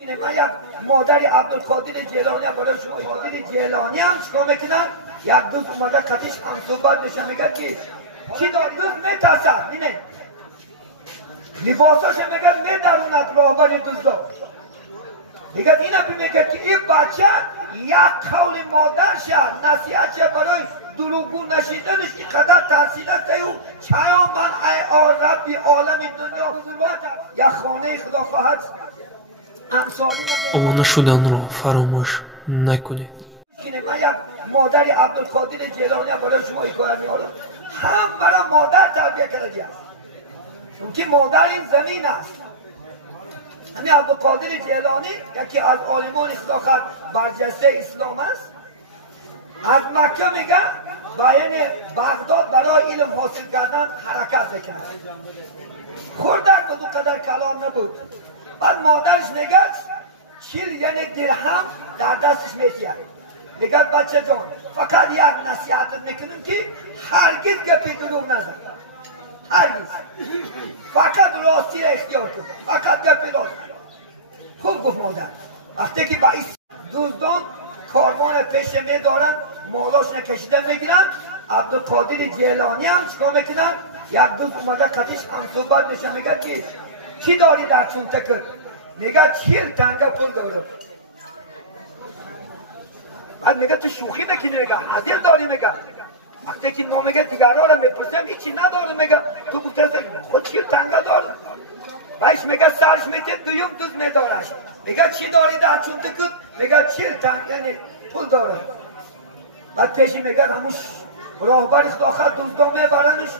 من یک مادری عبدالقادر جیلانی برای شما قادر جیلانی هم چیکار میکنن؟ یک دوست اومده قدیش هم صحبت میشه میگه که کی دار دوست میترسد اینه لباساش میگه میدروند راهبر دوستا میگه اینا میگه که این بچه یک قول مادر شد نصیحت شد برای دروغگو نشیدنش اینقدر تحصیل است او چرا من ای ربی عالم دنیا یک خانه خدا خواهد امانه شدنро فراموش نکنید. من یک مادری عبدالقادر جیلانی برای شما حکایت می‌کنم. هم برای مادر تربیت کرده است. چون که مادر این زمین است. همین عبدالقادر جیلانی یکی از عالمان خداخواه برجسته اسلام است. از مکه میگه بین بغداد برای علم حاصل کردن حرکت میکنه. خوردک بود اون قدر کلان نبود. بعد مادرش میگه 40 یعنی درهم در دستش میتید. میگه بچه جان فقط یک نصیحتت میکنم که هرگز گپی دروغ نزن. هرگز. فقط راستی را اختیار کن. فقط گپی راست. خوب گفت مادر. وقتی که با این دوستان کاروان پیش میدارن مالاش نکشیدن میگیرن عبدالقادر جیلانی هم چیکار میکنن؟ یک دوست اومده قدیش هم صحبت میشه میگه که کی داری در چونتکت؟ میگه 40 تنگه پول دارم. بعد میگه تو شوخی میکنی میگه حاضر داری میگه وقتی که ما میگه دیگران رو میپرسم هیچی نداره میگه تو گفته خود 40 تنگه دارم. بایش میگه سرش میتید دویم دوست میدارش میگه چی داری در چونتکت؟ میگه 40 تنگه یعنی پول دارم. بعد پیشی میگن هموش راهبر خداخواه دوستا میبرنش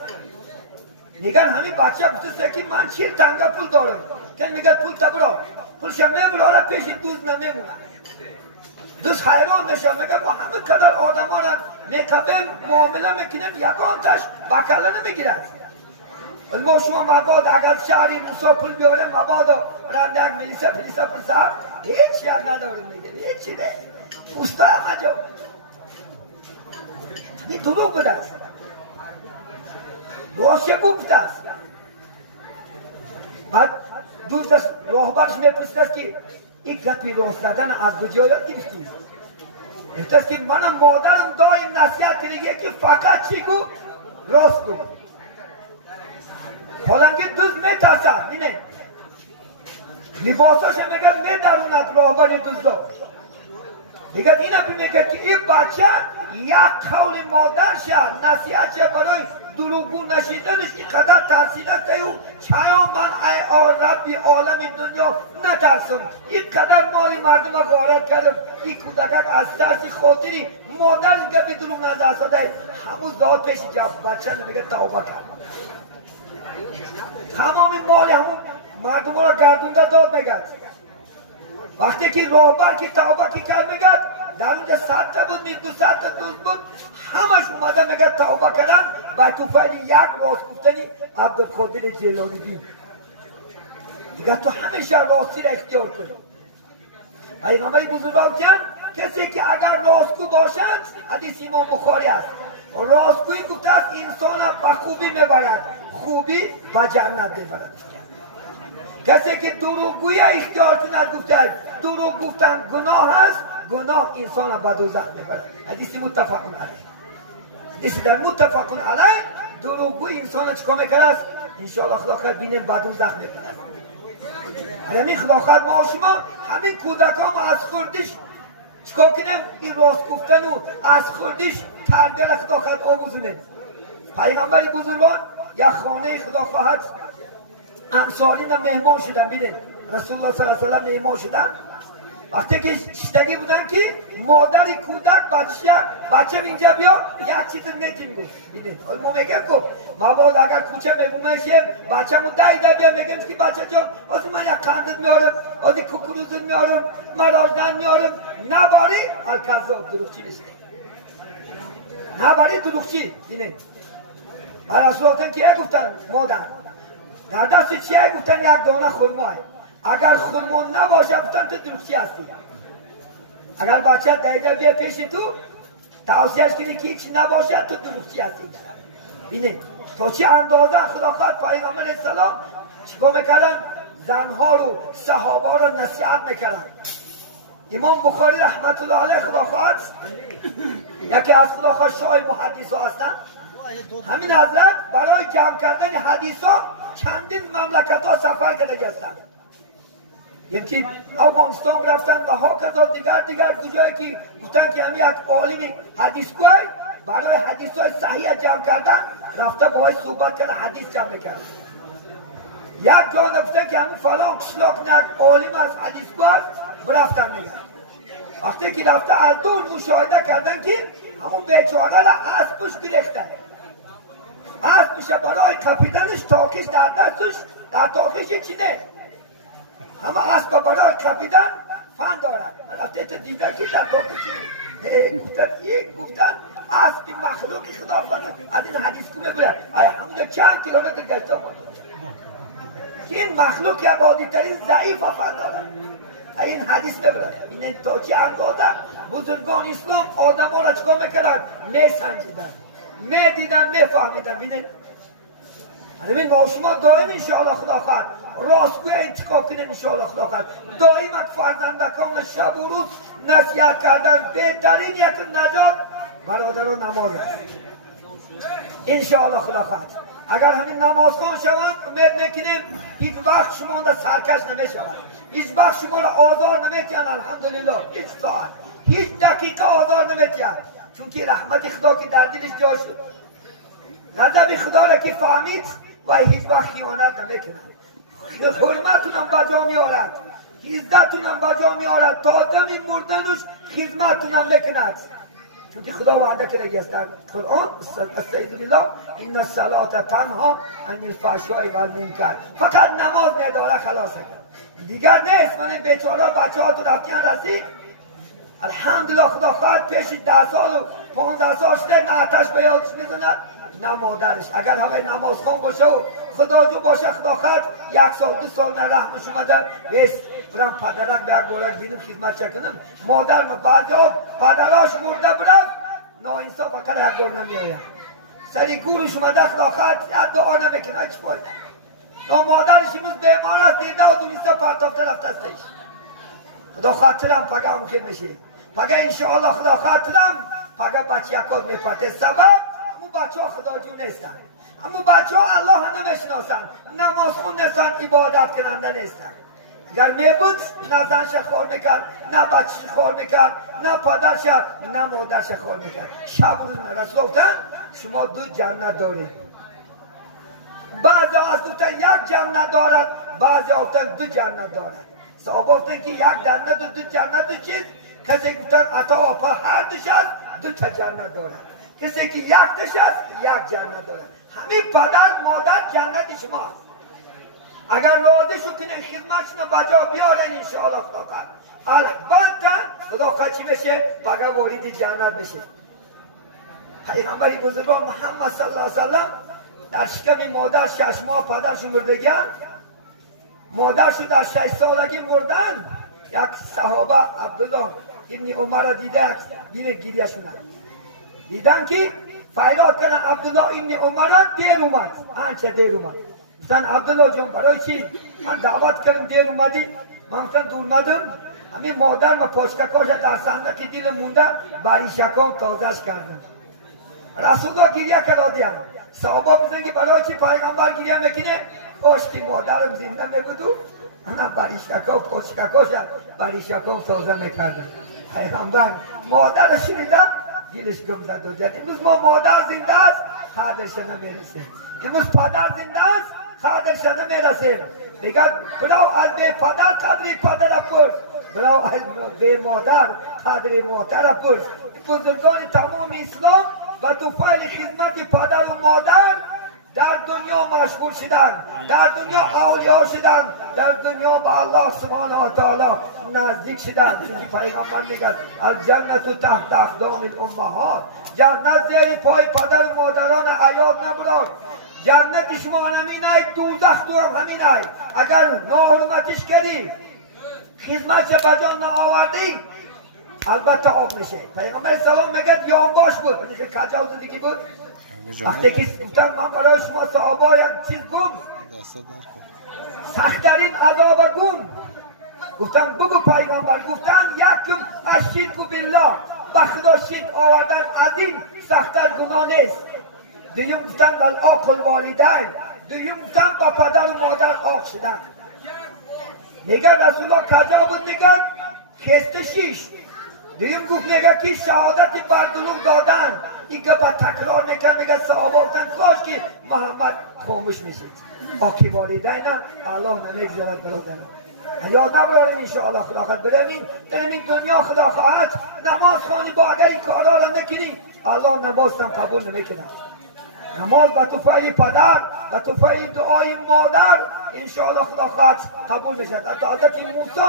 میگن همین بچه گفته که من 40 تنگه پول دارم که میگه پول تبرا پولش میبراره پیش دوست نمیمونه. دوست حیران نشه میگه با همه قدر آدم ها را میتبه معامله میکنن یکان تاش بکله نمیگیرن. ما شما مباد اگر شهری روسا پول بیاره مباد رنده یک ملیسه پلیسه پرسه هیچ یک نداریم میگه هیچی نه پوستا همه جا این دروغ بوده است راشه گفته است. بعد دوست است راهبرش میپرسید است که این گپی راست زدن از کجا یاد گرفتی؟ گفته است که من مادرم دایم نصیحت کرده که فقط چی گفت راست گفت. حالانکه دوست میترسد اینه لباساش میگه میدروند راهبر دوستا میگه اینا میگه که این بچه یک قول مادر شد نصیحت شد برای دروغگو نشیدنش اینقدر تحصیل است او چرا من ای ربی عالم دنیا نترسم اینقدر مال مردم را غارت کردم این کودکک از ترس خاطری مادرش گپی دروغ نزده همون داد پیش جب بچه میگه توبه کرد تمام مال همون مردم را گردونده داد میگه وقتی که راهبر که توبه که کرد میگه در اونجا 100 تا بود 200 تا دوست بود همش اومده میگه توبه کردن و تو فعلی یک راست گفتنی عبدالقادر جیلانی دید دیگه تو همیشه راستی را اختیار کنی. پیغمبر بزرگوار کسی که اگر راستگو باشد حدیث امام بخاری است راستگویی گفته است انسان به خوبی میبرد خوبی به جنت میبرد. کسی که دروغگویی اختیار کند گفته دروغ گفتن گناه است گناه انسان به دوزخ میبرد. حدیث متفق علیه. حدیث در متفق علیه دروغگویی انسان چیکار میکنه است انشاءالله خدا بینیم به دوزخ میبرد. همین خدا ما شما همین کودکان ما از خوردش چیکار کنیم این راست گفتن و از خوردش تربیت خدا آموزونیم. پیغمبر بزرگوار یک خانه خدا خواهد امثالین مهمان شدن. بینید رسول الله صلی الله علیه و سلم مهمان شدن وقتی که شدگی بودن که مادر کودک بچه اینجا بیا یک چیز نتیم بود. بینید ما میگم که مباد اگر کوچه میبومشیم بچه مو دایده بیا میگم که بچه جان واسه من یک قندت میارم واسه کوکروزت میارم مراجدن میارم نباری الکذاب دروغچی نیست نباری دروغچی. بینید رسول الله که گفتن مادر در دست چیه گفتن یک دانه خرماه اگر خرما نباشه گفتن تو دروغچی هستی. اگر بچه دیده بیا پیش تو توصیهش کنی که هیچی نباشه تو دروغچی هستی. بینید تا چه اندازه خداوند پیغمبر اسلام چیکار میکردن زنها رو صحابه رو نصیحت میکردن. امام بخاری رحمت الله علیه خدا خواهد یکی از خدا خواهد شاه محدث ها هستن. همین حضرت برای جمع کردن حدیث ها چندین مملکت ها سفر کرده هستن. یکی افغانستان رفتن و ها کذا دیگر کجایی که گفتن که همین یک عالم حدیث گوی برای حدیث های صحیح جمع کردن رفته باید صحبت کردن حدیث جمع کردن. یک جا گفتن که همین فلان قشلاق یک عالم از حدیث گوی برفتن میگن. وقتی که رفته از دور مشاهده کردن که همون بیچاره را اسبش گرفته. اسبش برای کپیدنش تاکش در دستش در تاکش چیده. اما اسب برای کپیدن فن دارد. رفته دیدن که در تاکش گفتن اسبی مخلوقی خدا کنند. از این حدیث که میگوید الحمد چند کیلومتر گشته بود. این مخلوق یک عادی ترین ضعیف و فن دارد. این حدیث ببرد. این تا چه اندازه بزرگان اسلام آدم ها را چکار میکردن؟ میسنجیدن، میدیدن، میفهمیدن. بینید همین ما شما دائم انشاءالله خدا خواهد راستگوی انتخاب کنیم انشاءالله خدا خواهد دائم اک فرزندکان شب و روز نصیحت کردن. بهترین یک نجات برادران نماز است انشاءالله خدا خواهد. اگر همین نمازخوان شوند امید میکنیم هیچ وقت شما را سرکش نمیشوند، هیچ وقت شما را آزار نمیتین. الحمدلله هیچ ساعت هیچ دقیقه آزار نمیتین، چون که رحمت خدا که در دلش جا شد، غضب خدا را که فهمید و هیچ وقت خیانت نمیکنه. حرمتونم بجا میارد، عزتونم بجا میارد، تا دم مردنش خدمتونم میکند، چون که خدا وعده کرده است در قرآن استعیذ بالله ان الصلاة تنهی عن الفحشاء و المنکر. فقط نماز میداره خلاص کرد دیگر نیست. من بیچاره بچه ها تو رفتیان رسید الحمدلله خدا خواهد پیش 10 سال و 15 سال شده نه آتش به یادش میزند نه مادرش. اگر همه نماز خون باشه و خدا جو باشه خدا خواهد 1 سال 2 سال نه رحمش اومدن بیست برم پدرک به یک گورک بیدم خدمت چکنم. مادر ما بعضی ها پدراش مرده برم ناانصاف فقط یک گور نمی آید سری گورش اومده خدا خواهد دعا نمیکنه هیچ فایده. مادرش امروز بیمار است دیده و دونیسته پرتافته رفته استش. خدا خاطرم پگه هم خیل میشه پگه انشاءالله خدا خاطرم پگه بچه یکات میپرده. سبب همون بچه ها خدا جو نیستن، همون بچه ها الله هم نمیشناسن، نماز خون نیستن، عبادت کننده نیستن. اگر میبود نه زنش خور میکرد، نه بچهش خور میکرد، نه پدرش نه مادرش خور میکرد. شب و روز رسول گفتن شما 2 جنت دارید. بعضی ها گفتن 1 جنت دارد، بعضی ها گفتن 2 جنت دارد. صحابه گفتن که 1 جنت و 2 جنت چیز؟ کسی گفتن عطا آفا هر دوش هست 2 تا جنت دارد. کسی که 1 تاش هست 1 جنت دارد. همین پدر مادر جنت شما هست. اگر راضی شو کنین خدمتشون بجا بیارن انشاءالله خدا خواهد البته خدا خواهد چی میشه؟ پگه وارد جنت میشه. پیغمبر بزرگوار محمد صلی الله علیه وسلم در شکم مادر 6 ماه پدرشون مردگن. مادرشون در 6 سالگی مردن. یک صحابه عبدالله ابن عمر را دیده گیریشون دیدن که فریاد کردن عبدالله ابن عمر را دیر اومد. آنچه دیر اومد گفتن عبدالله جان برای چی؟ من دعوت کردم دیر اومدی. من گفتن دور اومدم همین مادر و پاشککاش در صندوق دیل مونده بریشکام تازهش کردم. رسول الله گریه کردیم. صحابه بزن که برای چی پیغمبر گریه میکنه؟ کاش که مادرم زنده میبودو انا بریشکا و پاشککاش بریشکام تازه میکردم. پیغمبر مادرش شنیدم گیرش گم زد و جد. امروز ما مادر زنده است خردش نمیرسه. امروز پدر زنده است خردش نمیرسه. میگه برو از به پدر قدری پدر پرس، برو از به مادر قدری مادر پرس. بزرگان تمام اسلام و تو فایل خدمت پدر و مادر در دنیا مشهور شدن، در دنیا اولیاء شدن، در دنیا به الله سبحانه و تعالی نزدیک شدن. چون پیغمبر میگه الجنت تحت اقدام الامهات، جنت زیر پای پدر و مادران عیاد نبراد. جنت شما همینه، دوزخ تو هم همینه. اگر ناحرمتش کردی خدمتش بجان نآوردی البته آب میشه. پیغمبر سلام میگه یانباش بود، اینکه کجا دیگه بود. وقتی که گفتن من برای شما صحابه یک چیز گم سختترین عذاب گم گفتن بگو پیغمبر گفتن یکم الشرک بالله به خدا شرک آوردن از این سخت‌تر گناه نیست. دویم گفتن بل عاق الوالدین، دویم گفتن با پدر و مادر عاق شدن. میگن رسول الله کجا بود؟ میگن کست شیش. دویم گفت میگه که شهادت بر دروغ دادن. این که با تکرار میکن میگه صحابه گفتن کاش که محمد خاموش میشید. عاق والدین الله نمیگذارد برادران. یاد نبراریم انشاءالله خدا خواهد برمین در این دنیا خدا خواهد نماز خوانی با اگر این کارا را نکنی الله نماز هم قبول نمیکنه. نماز با توفای پدر با توفای دعای مادر انشاءالله خدا خواهد قبول میشد. حتی که موسی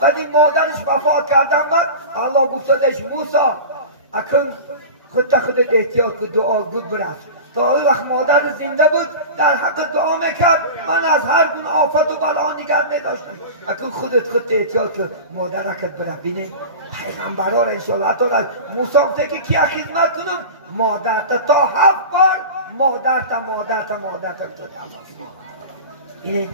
بعد این مادرش وفات کردن بعد الله گفتادش موسی اکن خودت احتیاط که دعا بود برفت تا وقت مادر زنده بود در حق دعا میکرد من از هر گونه آفت و بلا نگرد نداشتم. اکنون خودت احتیاط که مادرکت برفت. بینه پیغمبرها را انشاءالله حتی از موسی گفته که کیا خدمت کنم مادرت تا 7 بار مادرت اینه